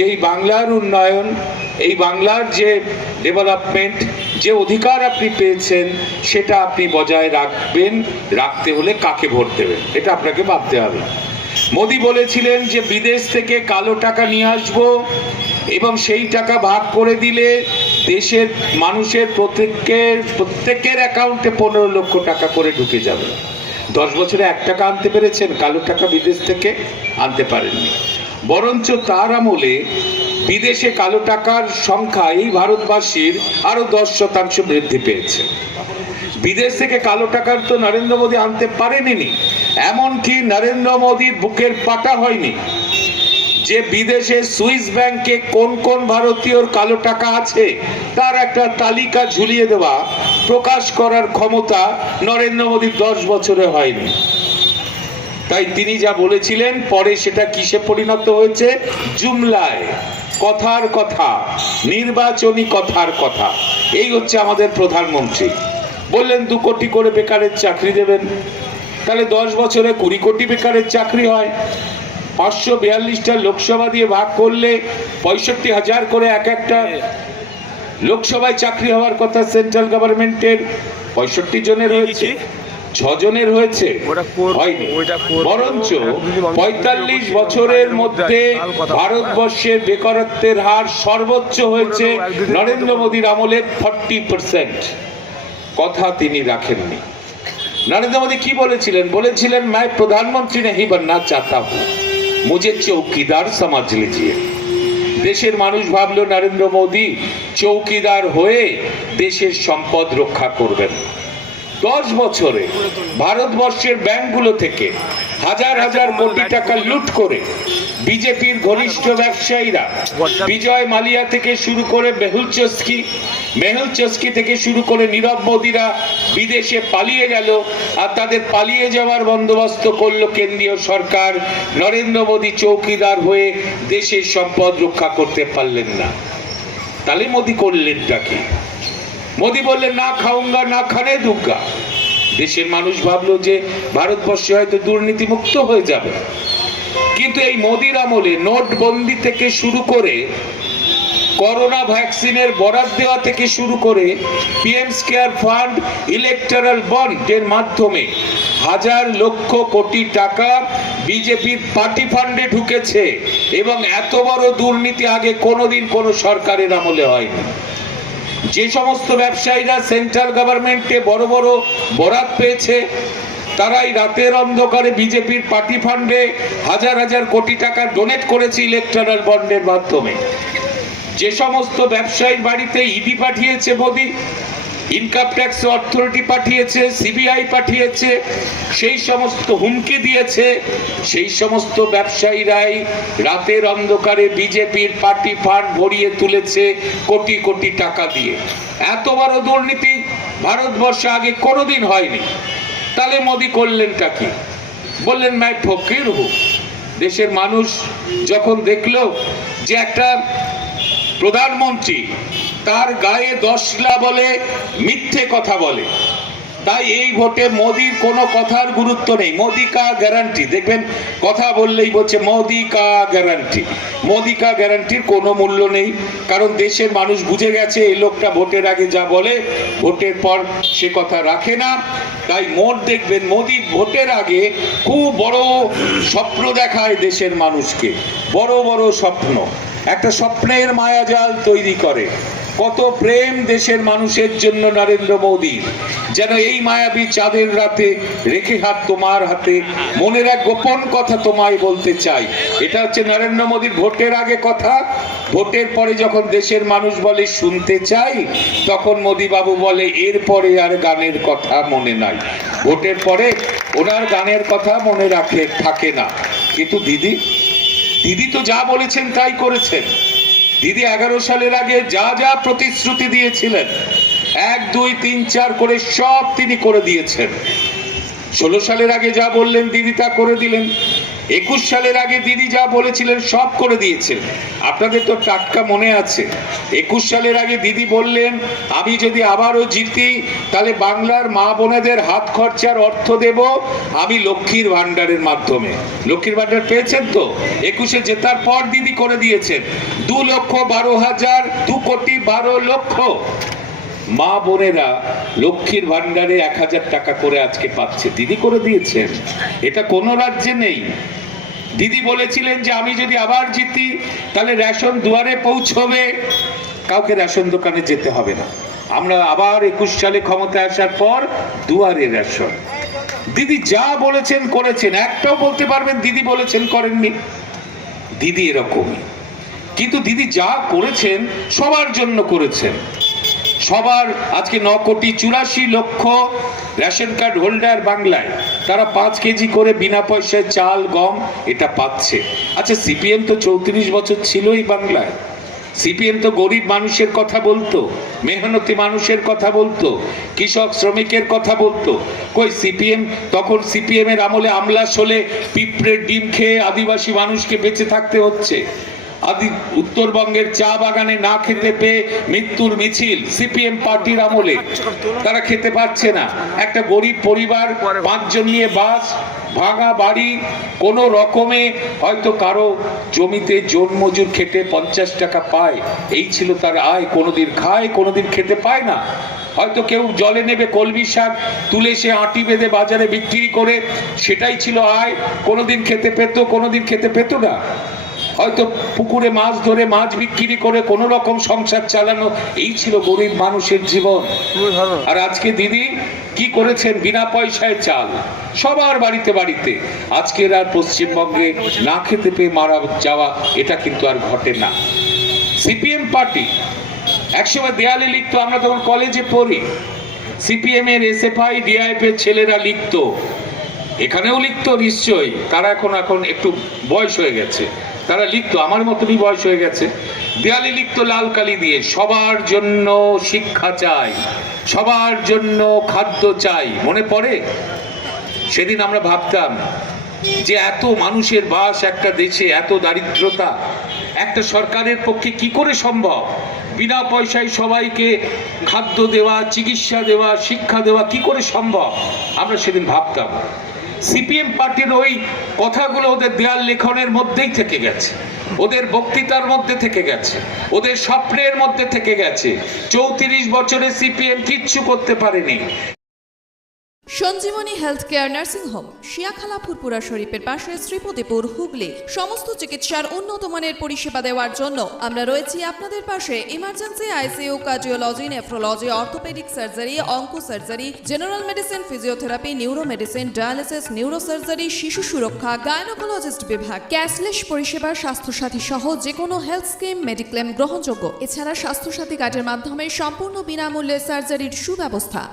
যে এই বাংলার উন্নয়ন, এই বাংলার যে ডেভেলপমেন্ট, যে অধিকার আপনি পেয়েছেন সেটা আপনি বজায় রাখবেন। রাখতে হলে কাকে ভোট দেবেন এটা আপনাকে ভাবতে হবে। মোদি বলেছিলেন যে বিদেশ থেকে কালো টাকা নিয়ে আসবো এবং সেই টাকা ভাগ করে দিলে দেশের মানুষের প্রত্যেকের অ্যাকাউন্টে 15 লক্ষ টাকা করে ঢুকে যাবে। 10 বছরে 1 টাকা আনতে পেরেছেন কালো টাকা বিদেশ থেকে? আনতে পারেননি। বরঞ্চ তার আমলে বিদেশে কালো টাকার সংখ্যা এই ভারতবাসীর আরো 10% বৃদ্ধি পেয়েছে। বিদেশ থেকে কালো টাকার তো নরেন্দ্র মোদী আনতে পারেনি, এমনকি নরেন্দ্র মোদীর বুকের পাটা হয়নি যে বিদেশে সুইস ব্যাংকে কোন কোন ভারতীয়র কালো টাকা আছে তার একটা তালিকা ঝুলিয়ে দেওয়া, প্রকাশ করার ক্ষমতা নরেন্দ্র মোদীর 10 বছরে হয়নি। তাই তিনি যা বলেছিলেন পরে সেটা কিসে পরিণত হয়েছে? জুমলায়, কথার কথা, নির্বাচনী কথার কথা। এই হচ্ছে আমাদের প্রধানমন্ত্রী। বললেন 2 কোটি করে বেকারের চাকরি দেবেন, তাহলে 10 বছরে 20 কোটি বেকারের চাকরি হয়। 542টা লোকসভা দিয়ে ভাগ করলে 65,000 করে এক একটা লোকসভায় চাকরি হওয়ার কথা সেন্ট্রাল গভর্নমেন্টের। 65 জনের হয়েছে, 6 জনের হয়েছে, হয়নি। বরঞ্চ 45 বছরের মধ্যে ভারতবর্ষের বেকারত্বের হার সর্বোচ্চ হয়েছে নরেন্দ্র মোদীর আমলে 40%। কথা তিনি রাখেননি। নরেন্দ্র মোদী কি বলেছিলেন? বলেছিলেন मैं प्रधानमंत्री नहीं बनना चाहता हूं, मुझे चौकीदार समझ लीजिए। দেশের মানুষ ভাবলো নরেন্দ্র মোদী চৌকিদার হয়ে দেশের সম্পদ রক্ষা করবেন। 10 বছরে ভারতবর্ষের ব্যাংকগুলো থেকে হাজার হাজার কোটি টাকা লুট করে বিজেপির ঘনিষ্ঠ ব্যবসায়ীরা, বিজয় মালিয়া থেকে শুরু করে মেহুল চস্কি থেকে শুরু করে নীরব মোদীরা বিদেশে পালিয়ে গেল। আর তাদের পালিয়ে যাওয়ার বন্দোবস্ত করলো কেন্দ্রীয় সরকার। নরেন্দ্র মোদী চৌকিদার হয়ে দেশের সম্পদ রক্ষা করতে পারলেন না। তাহলে মোদী করলেনটা কি? মোদী বললেন না খাউঙ্গা না খানে দুগ্গা। দেশের মানুষ ভাবলো যে ভারতবর্ষে হয়তো দুর্নীতি মুক্ত হয়ে যাবে। কিন্তু এই মোদীর আমলে নোটবন্দি থেকে শুরু করে করোনা ভ্যাকসিনের বরাদ্দ দেওয়া থেকে শুরু করে পিএম কেয়ার ফান্ড, ইলেকটরাল বন্ডের মাধ্যমে হাজার লক্ষ কোটি টাকা বিজেপির পার্টি ফান্ডে ঢুকেছে এবং এত বড় দুর্নীতি আগে কোনোদিন কোনো সরকারের আমলে হয়নি। যে সমস্ত ব্যবসায়ীরা সেন্ট্রাল গভর্নমেন্টে বড় বড় বরাদ পেয়েছে তারাই রাতের অন্ধকারে বিজেপির পার্টি ফান্ডে হাজার হাজার কোটি টাকা ডোনেট করেছে ইলেকটরাল বন্ডের মাধ্যমে। যে সমস্ত ব্যবসায়ীর বাড়িতে ইডি পাঠিয়েছে মোদী, ইনকাম ট্যাক্স অথরিটি পাঠিয়েছে, সিবিআই পাঠিয়েছে, সেই সমস্ত হুমকি দিয়েছে, সেই সমস্ত ব্যবসায়ীরাই রাতের অন্ধকারে বিজেপির পার্টি ফান্ড ভরিয়ে তুলেছে কোটি কোটি টাকা দিয়ে। এত বড় দুর্নীতি ভারতবর্ষে আগে কোনোদিন হয়নি। তাহলে মোদী করলেনটা কি? বললেন मैं ফকির हूं। দেশের মানুষ যখন দেখলো যে একটা প্রধানমন্ত্রী তার গায়ে 10লা বলে মিথ্যে কথা বলে, তাই এই ভোটে মোদীর কোনো কথার গুরুত্ব নেই। মোদী কা গ্যারান্টি, দেখবেন কথা বললেই বলছে মোদী কা গ্যারান্টি। মোদী কা গ্যারান্টির কোনো মূল্য নেই, কারণ দেশের মানুষ বুঝে গেছে এই লোকটা ভোটের আগে যা বলে ভোটের পর সে কথা রাখে না। তাই মোট দেখবেন মোদী ভোটের আগে খুব বড় স্বপ্ন দেখায় দেশের মানুষকে, বড় বড় স্বপ্ন, একটা স্বপ্নের মায়াজাল তৈরি করে। কত প্রেম দেশের মানুষের জন্য নরেন্দ্র মোদী, যেন এই মায়াবী চাঁদের রাতে রেখে হাত তোমার হাতে, মনের এক গোপন কথা তোমায় বলতে চাই। এটা হচ্ছে নরেন্দ্র মোদীর ভোটের আগে কথা। ভোটের পরে যখন দেশের মানুষ বলে শুনতে চাই, তখন মোদী বাবু বলে এরপরে আর গানের কথা মনে নাই। ভোটের পরে ওনার গানের কথা মনে থাকে না। কিন্তু দিদি তো যা বলেছেন তাই করেছেন। দিদি 11 সালের আগে যা যা প্রতিশ্রুতি দিয়েছিলেন 1, 2, 3, 4 করে সব তিনি করে দিয়েছেন। 16 সালের আগে যা বললেন দিদি তা করে দিলেন। 21 সালের আগে দিদি যা বলেছিলেন সব করে দিয়েছেন। আপনাদের তো টাটকা মনে আছে, 21 সালের আগে দিদি বললেন আমি যদি আবারও জিতি তাহলে বাংলার মা বোনেদের হাত খরচার অর্থ দেব আমি লক্ষ্মীর ভান্ডারের মাধ্যমে। লক্ষ্মীর ভান্ডার পেয়েছেন তো? 21-এ জেতার পর দিদি করে দিয়েছেন 2,12,000 মা বোনেরা লক্ষ্মীর ভান্ডারে 1,000 টাকা করে আজকে পাচ্ছে, দিদি করে দিয়েছেন। এটা কোনো রাজ্যে নেই। দিদি বলেছিলেন যে আমি যদি আবার জিতি তাহলে রেশন দুয়ারে পৌঁছবে, কাউকে রেশন দোকানে যেতে হবে না। আমরা আবার 21 সালে ক্ষমতায় আসার পর দুয়ারে রেশন। দিদি যা বলেছেন করেছেন, একটাও বলতে পারবেন দিদি বলেছেন করেননি? দিদি এরকমই। কিন্তু দিদি যা করেছেন সবার জন্য করেছেন। সবার আজকে 9,84,00,000 রেশন কার্ড হোল্ডার বাংলায়, তারা 5 কেজি করে বিনা পয়সায় চাল গম এটা পাচ্ছে। আচ্ছা, সিপিএম তো 34 বছর ছিলই বাংলায়। সিপিএম তো গরিব মানুষের কথা বলতো, মেহনতি মানুষের কথা বলতো, কৃষক শ্রমিকের কথা বলতো। কই সিপিএম তখন সিপিএম এর আমলে আমলাস হলে পিঁপড়ের ডিম খেয়ে আদিবাসী মানুষকে বেঁচে থাকতে হচ্ছে। উত্তরবঙ্গের চা বাগানে না খেতে পেয়ে মৃত্যুর মিছিল সিপিএম পার্টির আমলে, তারা খেতে পাচ্ছে না। একটা গরিব পরিবার 5 জন নিয়ে বাস, ভাঙা বাড়ি, কোন রকমে হয়তো কারো জমিতে জন মজুর খেটে 50 টাকা পায়, এই ছিল তার আয়। কোনোদিন খায়, কোনোদিন খেতে পায় না। হয়তো কেউ জলে নেবে কলমি শাক তুলে সে আঁটি বেঁধে বাজারে বিক্রি করে, সেটাই ছিল আয়। কোনোদিন খেতে পেত, কোনোদিন খেতে পেত না। হয়তো পুকুরে মাছ ধরে মাছ বিক্রি করে কোন রকম সংসার চালানো, এই ছিল গরিব মানুষের জীবন। আর আজকে দিদি কি করেছেন? বিনা পয়সায় চাল সবার বাড়িতে বাড়িতে। আজকের আর পশ্চিমবঙ্গে না খেতে পেয়ে মারা যাওয়া এটা কিন্তু আর ঘটে না। সিপিএম পার্টি একসময় দেয়ালে লিখতো, আমরা তখন কলেজে পড়ি, সিপিএম এর এসএফআই ডিআইএফ এর ছেলেরা লিখতো, এখানেও লিখতো নিশ্চয়ই, তারা এখন একটু বয়স হয়ে গেছে, তারা লিখতো, আমার মতনই বয়স হয়ে গেছে, দেয়ালে লিখতো লাল কালি দিয়ে, সবার জন্য শিক্ষা চাই, সবার জন্য খাদ্য চাই। মনে পড়ে? সেদিন আমরা ভাবতাম যে এত মানুষের বাস একটা দেশে, এত দারিদ্রতা, একটা সরকারের পক্ষে কি করে সম্ভব বিনা পয়সায় সবাইকে খাদ্য দেওয়া, চিকিৎসা দেওয়া, শিক্ষা দেওয়া, কি করে সম্ভব? আমরা সেদিন ভাবতাম। সিপিএম পার্টির ওই কথাগুলো ওদের দেয়াল লেখনের মধ্যেই থেকে গেছে, ওদের বক্তৃতার মধ্যে থেকে গেছে, ওদের স্বপ্নের মধ্যে থেকে গেছে। 34 বছরে সিপিএম কিচ্ছু করতে পারেনি। Sanjivani health care nursing home, Shiakhala Furfura শরীফের পাশে, শ্রীপতিপুর, হুগলি। সমস্ত চিকিৎসার উন্নত মানের পরিষেবা দেওয়ার জন্য আমরা রয়েছি আপনাদের পাশে। Emergency, ICU, cardiology, nephrology, orthopaedic surgery, onco surgery, general medicine, physiotherapy, neuro medicine, dialysis, neuro surgery, শিশু সুরক্ষা, গাইনোকোলজিস্ট বিভাগ, ক্যাশলেস পরিষেবা, স্বাস্থ্যসাথী সহ যে কোনো হেলথ স্কিম, মেডিক্লেম গ্রহণযোগ্য। এছাড়া স্বাস্থ্যসাথী কার্ডের মাধ্যমে সম্পূর্ণ বিনামূল্যে সার্জারির সুব্যবস্থা।